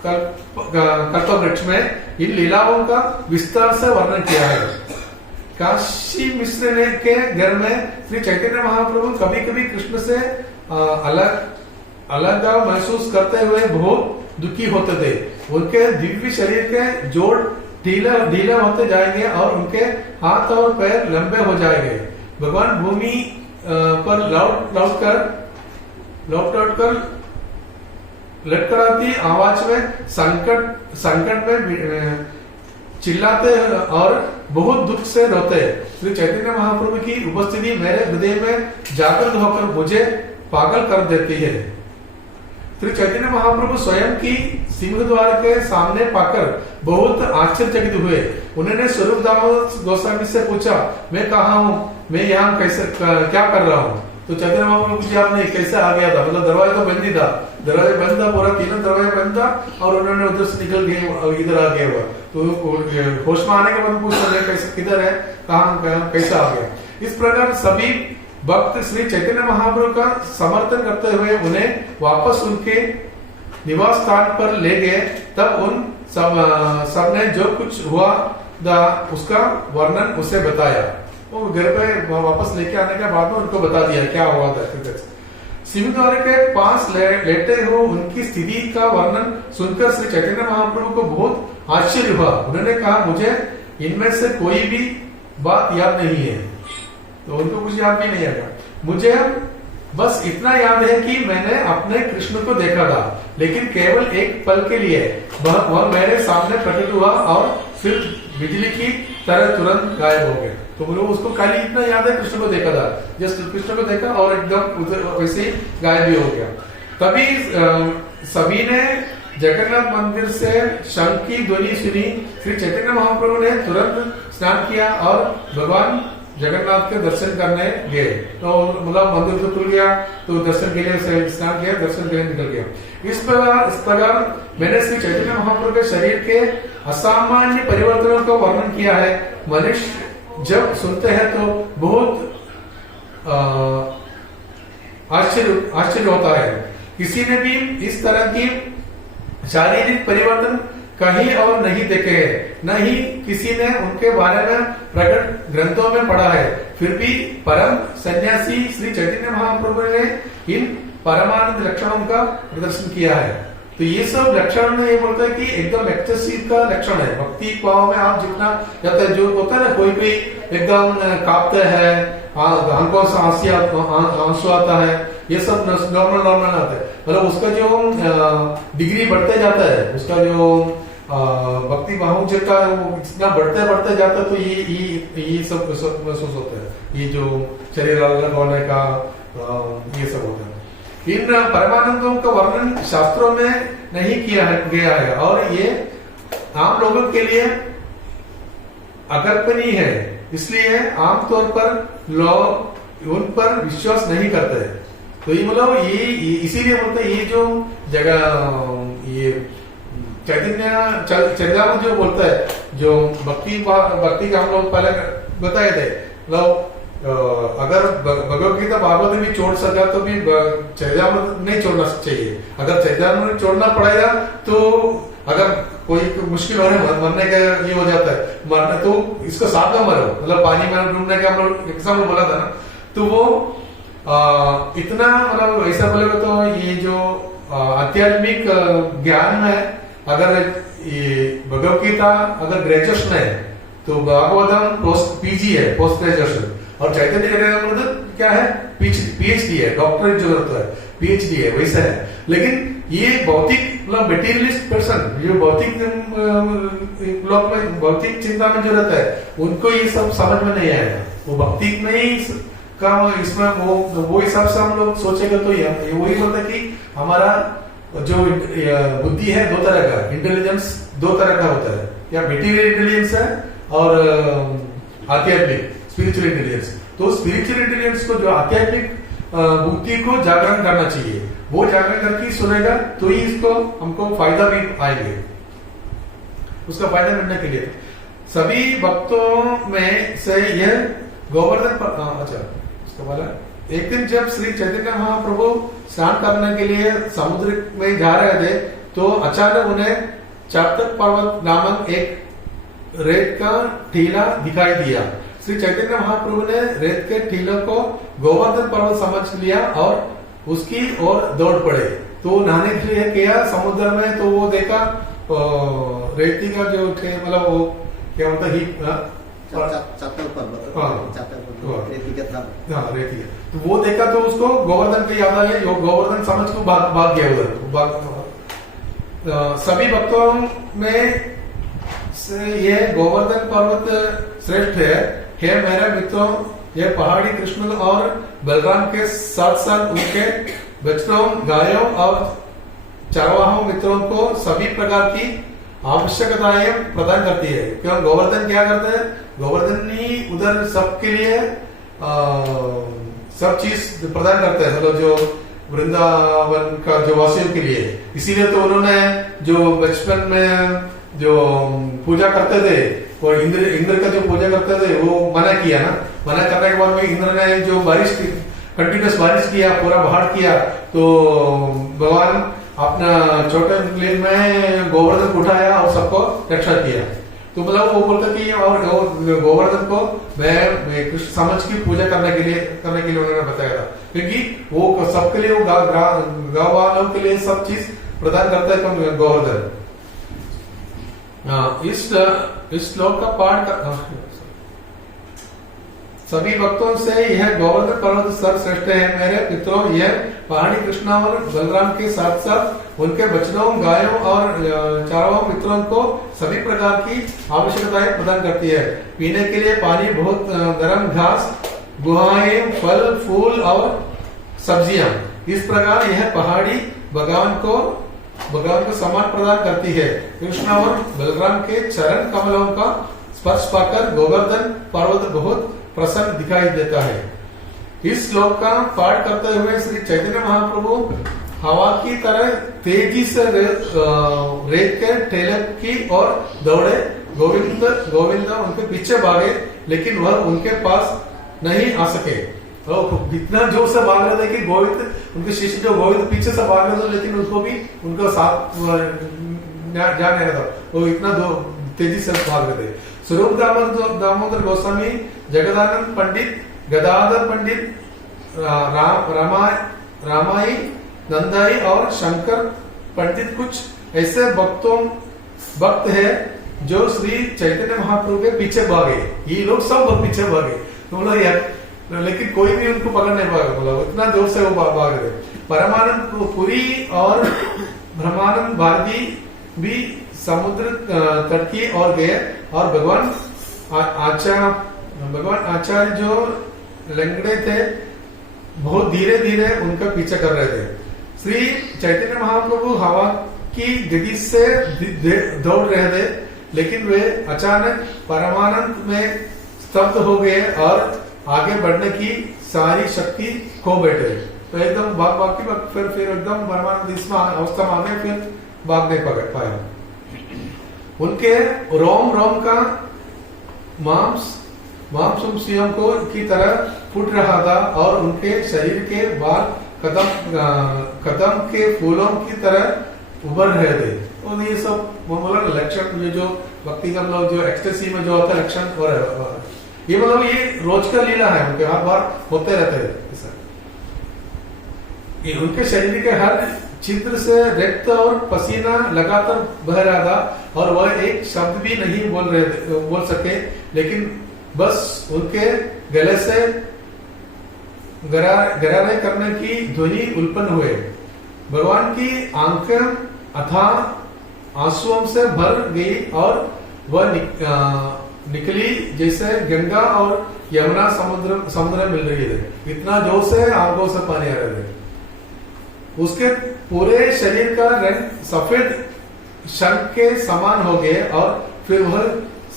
कल्पवृक्ष में इन लीलाओं का विस्तार से वर्णन किया है। काशी मिश्र ने के घर में श्री चैतन्य महाप्रभु कभी कभी कृष्ण से अलग महसूस करते हुए बहुत दुखी होते थे। उनके दिव्य शरीर के जोड़ ढीला होते जाएंगे और उनके हाथ और पैर लंबे हो जाएंगे। भगवान भूमि पर लौट कर लटखड़ाती आवाज में संकट में चिल्लाते और बहुत दुख से रोते। श्री चैतन्य महाप्रभु की उपस्थिति मेरे हृदय में जागृत होकर मुझे पागल कर देती है। श्री चैतन्य महाप्रभु स्वयं की सिंह द्वार के सामने पाकर बहुत आश्चर्यचकित हुए। उन्होंने स्वरूप दास गोस्वामी से पूछा, मैं कहा हूँ, मैं यहाँ कैसे क्या कर रहा हूँ? तो चैतन्य महाप्रभु कुछ याद नहीं, कैसे आ गया था, मतलब दरवाजा तो बंद ही था, दरवाजा बंद था, पूरा तीनों दरवाजा बंद था और उन्होंने उधर से निकल गए, इधर आ गया हुआ। तो होश में आने के बाद पूछ रहे कैसे, किधर है, कहाँ कैसे आ गया। इस प्रकार सभी भक्त श्री चैतन्य महाप्रभु का समर्थन करते हुए उन्हें वापस उनके निवास स्थान पर ले गए। तब उन सब ने जो कुछ हुआ था उसका वर्णन उसे बताया। वो घर पे वापस लेके आने के बाद में उनको बता दिया क्या हुआ था। सिंह द्वार के पास लेटे हुए उनकी स्थिति का वर्णन सुनकर श्री चैतन्य महाप्रभु को बहुत आश्चर्य हुआ। उन्होंने कहा, मुझे इनमें से कोई भी बात याद नहीं है। तो उनको कुछ याद भी नहीं आया। मुझे बस इतना याद है कि मैंने अपने कृष्ण को देखा था, लेकिन केवल एक पल के लिए वह मेरे सामने प्रकट हुआ और फिर बिजली की तरह तुरंत गायब हो गए। तो उसको खाली इतना याद है कृष्ण को देखा था, जस्ट कृष्ण को देखा और एकदम वैसे ही गायब भी हो गया। तभी सभी ने जगन्नाथ मंदिर से शंख की ध्वनि सुनी। श्री चैतन्य महाप्रभु ने तुरंत स्नान किया और भगवान जगन्नाथ के दर्शन करने गए। तो मतलब मंदिर तो खुल गया, तो दर्शन के लिए स्नान किया, दर्शन के लिए निकल गया। इस प्रकार मैंने श्री चैतन्य महाप्रभु के शरीर के असामान्य परिवर्तनों का वर्णन किया है। मनुष्य जब सुनते हैं तो बहुत आश्चर्य होता है। किसी ने भी इस तरह की शारीरिक परिवर्तन कहीं और नहीं देखे हैं, न ही किसी ने उनके बारे में प्रकट ग्रंथों में पढ़ा है। फिर भी परम सन्यासी श्री चैतन्य महाप्रभु ने इन परमानंद लक्षणों का प्रदर्शन किया है। तो ये सब लक्षण में ये बोलता है कि एकदम एक्सेसिव का लक्षण है। भक्ति भाव में आप जितना जाता है, जो होता है ना, कोई भी एकदम कांपते हैं, हमको आंसू आता है, ये सब नॉर्मल आता है। मतलब उसका जो डिग्री बढ़ते जाता है, उसका जो भक्ति भाव का इतना बढ़ते जाता है, तो ये सब महसूस होता है। ये जो शरीर अलग होने का ये सब होता है। इन परमानंदों का वर्णन शास्त्रों में नहीं किया गया है और ये आम लोगों के लिए अकल्पनीय है। इसलिए आमतौर पर लोग उन पर विश्वास नहीं करते। तो ये मतलब ये इसीलिए बोलते हैं, ये जो जगह ये चैतन्य जो बोलता है, जो भक्ति का हम लोग पहले बताए थे, लोग अगर भगवत गीता भागवत भी छोड़ सका तो भी चैतन्य नहीं छोड़ना चाहिए। अगर चैतन्य छोड़ना पड़ेगा तो अगर कोई मुश्किल हो रहा है, मरने का ये हो जाता है, मरना तो इसको साथ में मरो, मतलब पानी में डूबने का हम लोग एग्जाम्पल बोला था ना, तो वो इतना मतलब ऐसा बोलेगा तो ये जो आध्यात्मिक ज्ञान है, अगर ये भगवत गीता अगर ग्रेजुएशन है तो भागवतम पोस्ट पीजी है, पोस्ट ग्रेजुएशन, और चैतन्य चरितामृत क्या है, पीएचडी है, डॉक्टरेट जो होता है पीएचडी है, वैसा है। लेकिन ये भौतिक मतलब मटेरियलिस्ट पर्सन, जो भौतिक लोग में भौतिक चिंता में जो रहता है, उनको ये सब समझ में नहीं आएगा। वो भक्ति में ही का इसमें वो हिसाब से हम लोग सोचेगा तो ये वही होता है कि हमारा जो बुद्धि है दो तरह का, इंटेलिजेंस दो तरह का होता है, या मटेरियल इंटेलिजेंस है और आध्यात्मिक स्पिरिचुअल इंटेलिजेंस। तो स्पिरिचुअल इंटेलिजेंस को जो आध्यात्मिक बुद्धि को जागरण करना चाहिए, वो जागरण करके सुनेगा तो ही इसको हमको फायदा भी आएगा। उसका फायदा मिलने के लिए सभी भक्तों में से यह गोवर्धन अच्छा उसका बोला, एक दिन जब श्री चैतन्य महाप्रभु स्नान करने के लिए समुद्र में जा रहे थे तो अचानक उन्हें चातक पर्वत नामक एक रेत का टीला दिखाई दिया। श्री चैतन्य महाप्रभु ने रेत के टीले को गोवर्धन पर्वत समझ लिया और उसकी ओर दौड़ पड़े। तो नहाने के लिए गया समुद्र में, तो वो देखा रेती का जो थे, मतलब वो क्या होता ही चातल पर्वत, हाँ। चातल पर्वत रेती का था। हाँ रेती है, तो वो देखा तो उसको गोवर्धन की याद आई। गोवर्धन समझ को भाग गया उधर। सभी भक्तों में से ये गोवर्धन पर्वत श्रेष्ठ है। हे मेरे मित्रों, ये पहाड़ी कृष्ण और बलराम के साथ साथ उनके बच्चों, गायों और चारवाहों मित्रों को सभी प्रकार की आवश्यकताएं प्रदान करती है। क्यों गोवर्धन क्या करते हैं? गोवर्धन ही उधर सबके लिए सब चीज प्रदान करते हैं, मतलब जो वृंदावन का जो वासियों के लिए। इसीलिए तो उन्होंने जो बचपन में जो पूजा करते थे, और इंद्र का जो पूजा करते थे वो मना किया ना। मना करने के बाद में इंद्र ने जो बारिश कंटिन्यूस बारिश किया, पूरा बाढ़ किया, तो भगवान अपना छोटे लिंग में गोवर्धन को उठाया और सबको रक्षा किया। तो मतलब वो बोलता कि और गोवर्धन को मैं कृष्ण समझ की पूजा करने के लिए उन्होंने बताया था, क्योंकि वो सबके लिए, वो गाँव वालों के लिए सब चीज प्रदान करता है कम गोवर्धन। इस श्लोक का पाठ सभी भक्तों से यह गोवर्धन पर्वत सर्वश्रेष्ठ है। मेरे मित्रों, यह पहाड़ी कृष्ण और बलराम के साथ साथ उनके बच्चों, गायों और चारवाहों मित्रों को सभी प्रकार की आवश्यकताएं प्रदान करती है। पीने के लिए पानी, बहुत गर्म घास, गुहाएं, फल फूल और सब्जियां। इस प्रकार यह पहाड़ी भगवान को सम्मान प्रदान करती है। कृष्ण और बलराम के चरण कमलों का स्पर्श पाकर गोवर्धन पर्वत बहुत प्रसन्न दिखाई देता है। इस श्लोक का पाठ करते हुए श्री चैतन्य महाप्रभु हवा की तरह तेजी से रेत के ठेले की ओर दौड़े। गोविंद उनके पीछे भागे, लेकिन वह उनके पास नहीं आ सके। तो इतना जोर से भाग रहे थे कि गोविंद, उनके शिष्य जो गोविंद पीछे से भाग रहे थे, लेकिन उसको भी उनका साथ जा नहीं रहा था। वो इतना तेजी से भाग रहे थे। स्वरूप दामोदर गोस्वामी, जगदानंद पंडित, गदाधर पंडित, रामाई, नंदाई और शंकर पंडित कुछ ऐसे भक्त है जो श्री चैतन्य महाप्रभु के पीछे भागे। ये लोग सब पीछे भागे, तो बोला यार, लेकिन कोई भी उनको पकड़ नहीं पाया। बोला इतना जोर से वो भाग रहे। परमानंद पुरी और ब्रह्मानंद भारती भी समुद्र तट की ओर गए, और भगवान आचार्य जो लंगड़े थे बहुत धीरे धीरे उनका पीछा कर रहे थे। श्री चैतन्य महाप्रभु हवा की गति से दौड़ रहे थे, लेकिन वे अचानक परमानंद में स्तब्ध हो गए और आगे बढ़ने की सारी शक्ति खो बैठे। तो एकदम भाग की फिर एकदम परमानंद इस अवस्था में आ गए, फिर भाग नहीं पाया। उनके रोम का मांसपेशियों को की तरह फूट रहा था, और उनके शरीर के बाल कदम के फूलों की तरह उभर रहे थे। और ये सब मतलब लक्षण, ये जो भक्ति का मतलब जो एक्सटेसी में जो होता है लक्षण, और ये मतलब ये रोज का लीला है, उनके हर बार होते रहते हैं। उनके शरीर के हर छिद्र से रक्त और पसीना लगातार बह रहा था, और वह एक शब्द भी नहीं बोल सके, लेकिन बस उनके गले से गरारे करने की ध्वनि उत्पन्न हुए। भगवान की आंखें अथाह आंसुओं से भर गई, और वह निकली जैसे गंगा और यमुना समुद्र मिल रही थी। इतना जोर से आंखों से पानी आ रहे थे। उसके पूरे शरीर का रंग सफेद शंख के समान हो गए, और फिर वह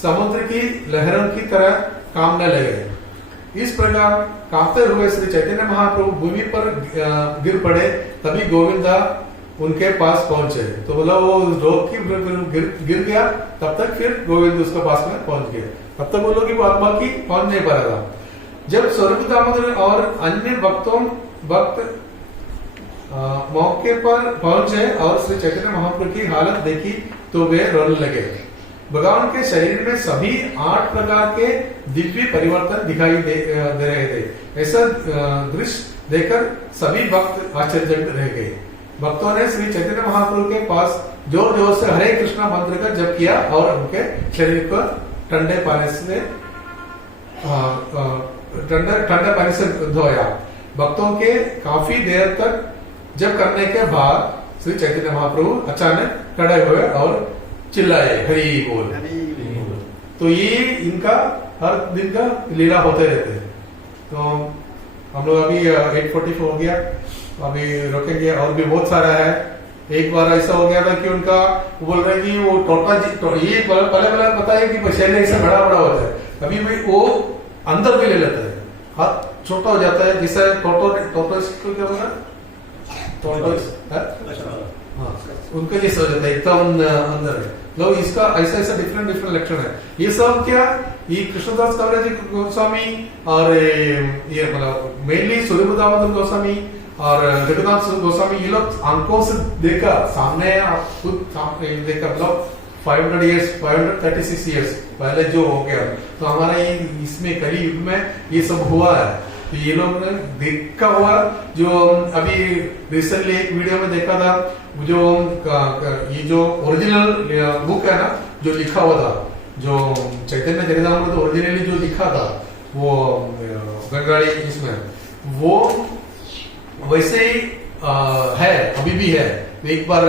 समुद्र की लहरों की तरह कांपने लगे। इस प्रकार कांपते हुए श्री चैतन्य महाप्रभु भूमि पर गिर पड़े। तभी गोविंदा उनके पास पहुंचे। तो बोला वो रोक की गिर गया, तब तक फिर गोविंद उसके पास में पहुंच गए। तब तक वो लोग की आत्मा की पहुंच नहीं पा रहा था। जब स्वर्ग दामोदर और अन्य भक्त मौके पर पहुंचे और श्री चैतन्य महाप्रभु की हालत देखी, तो वे रोने लगे। भगवान के शरीर में सभी 8 प्रकार के दिव्य परिवर्तन दिखाई दे रहे थे। ऐसा दृश्य देखकर सभी भक्त आश्चर्यचकित रह गए। भक्तों ने श्री चैतन्य महाप्रभु के पास जोर जोर से हरे कृष्णा मंत्र का जप किया और उनके शरीर को ठंडे पानी से ठंडे पानी से धोया। भक्तों के काफी देर तक जप करने के बाद श्री चैतन्य महाप्रभु अचानक खड़े हुए और चिल्लाए हरि बोल। तो ये इनका हर दिन का लीला होते रहते हैं। तो हम लोग अभी 8:44 हो गया, अभी रोकेंगे और भी बहुत सारा है। एक बार ऐसा हो गया था कि उनका बोल रहे कि वो टोटा ये पहले बताया कि शरीर ऐसा बड़ा बड़ा होता है, कभी भी वो अंदर भी ले लेता है, हाथ छोटा हो जाता है, जिससे टोटोस क्या बोला हाँ, उनका जैसे हो जाता है एकदम अंदर है। लोग इसका ऐसा ऐसा डिफरेंट लक्षण है। ये सब क्या ये कृष्णदास कविराज गोस्वामी और ये मतलब मेनली सूर्यदामोदर गोस्वामी और रघुनाथ गोस्वामी, ये लोग आंखों से देखा, सामने आप खुद सामने देखा, मतलब 500 years 536 years पहले जो हो गया, तो हमारा ये इसमें कली युग में ये सब हुआ है। तो ये लोग ने देखा हुआ, जो अभी रिसेंटली एक वीडियो में देखा था, जो ये जो ओरिजिनल बुक है ना, जो लिखा हुआ था, जो चैतन्य चरितामृत ओरिजिनली जो लिखा था वो बंगाली इसमें, वो वैसे ही है, अभी भी है। एक बार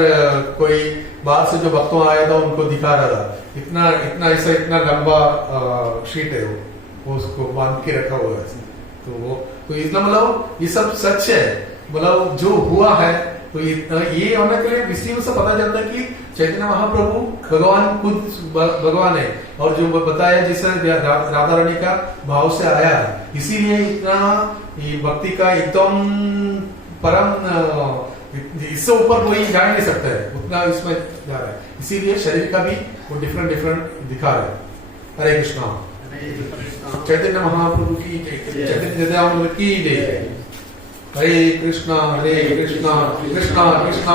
कोई बाहर से जो भक्तों आया था उनको दिखा रहा था, इतना इतना ऐसा इतना लंबा शीट है, वो उसको बांध के रखा हुआ है। तो इसका मतलब ये सब सच है, मतलब जो हुआ है। तो ये होने के लिए इसी से पता चलता है कि चैतन्य महाप्रभु भगवान खुद भगवान है, और जो बताया जिससे राधा रानी का भाव से आया है, इसीलिए इतना ये भक्ति का एकदम परम, इससे ऊपर कोई जा नहीं सकता है, उतना इसमें जा रहा है। इसीलिए शरीर का भी वो डिफरेंट दिखा रहा है। हरे कृष्णा। चैतन्य महाप्रभु की चैतन्य की जय। हरे कृष्णा कृष्णा कृष्णा कृष्णा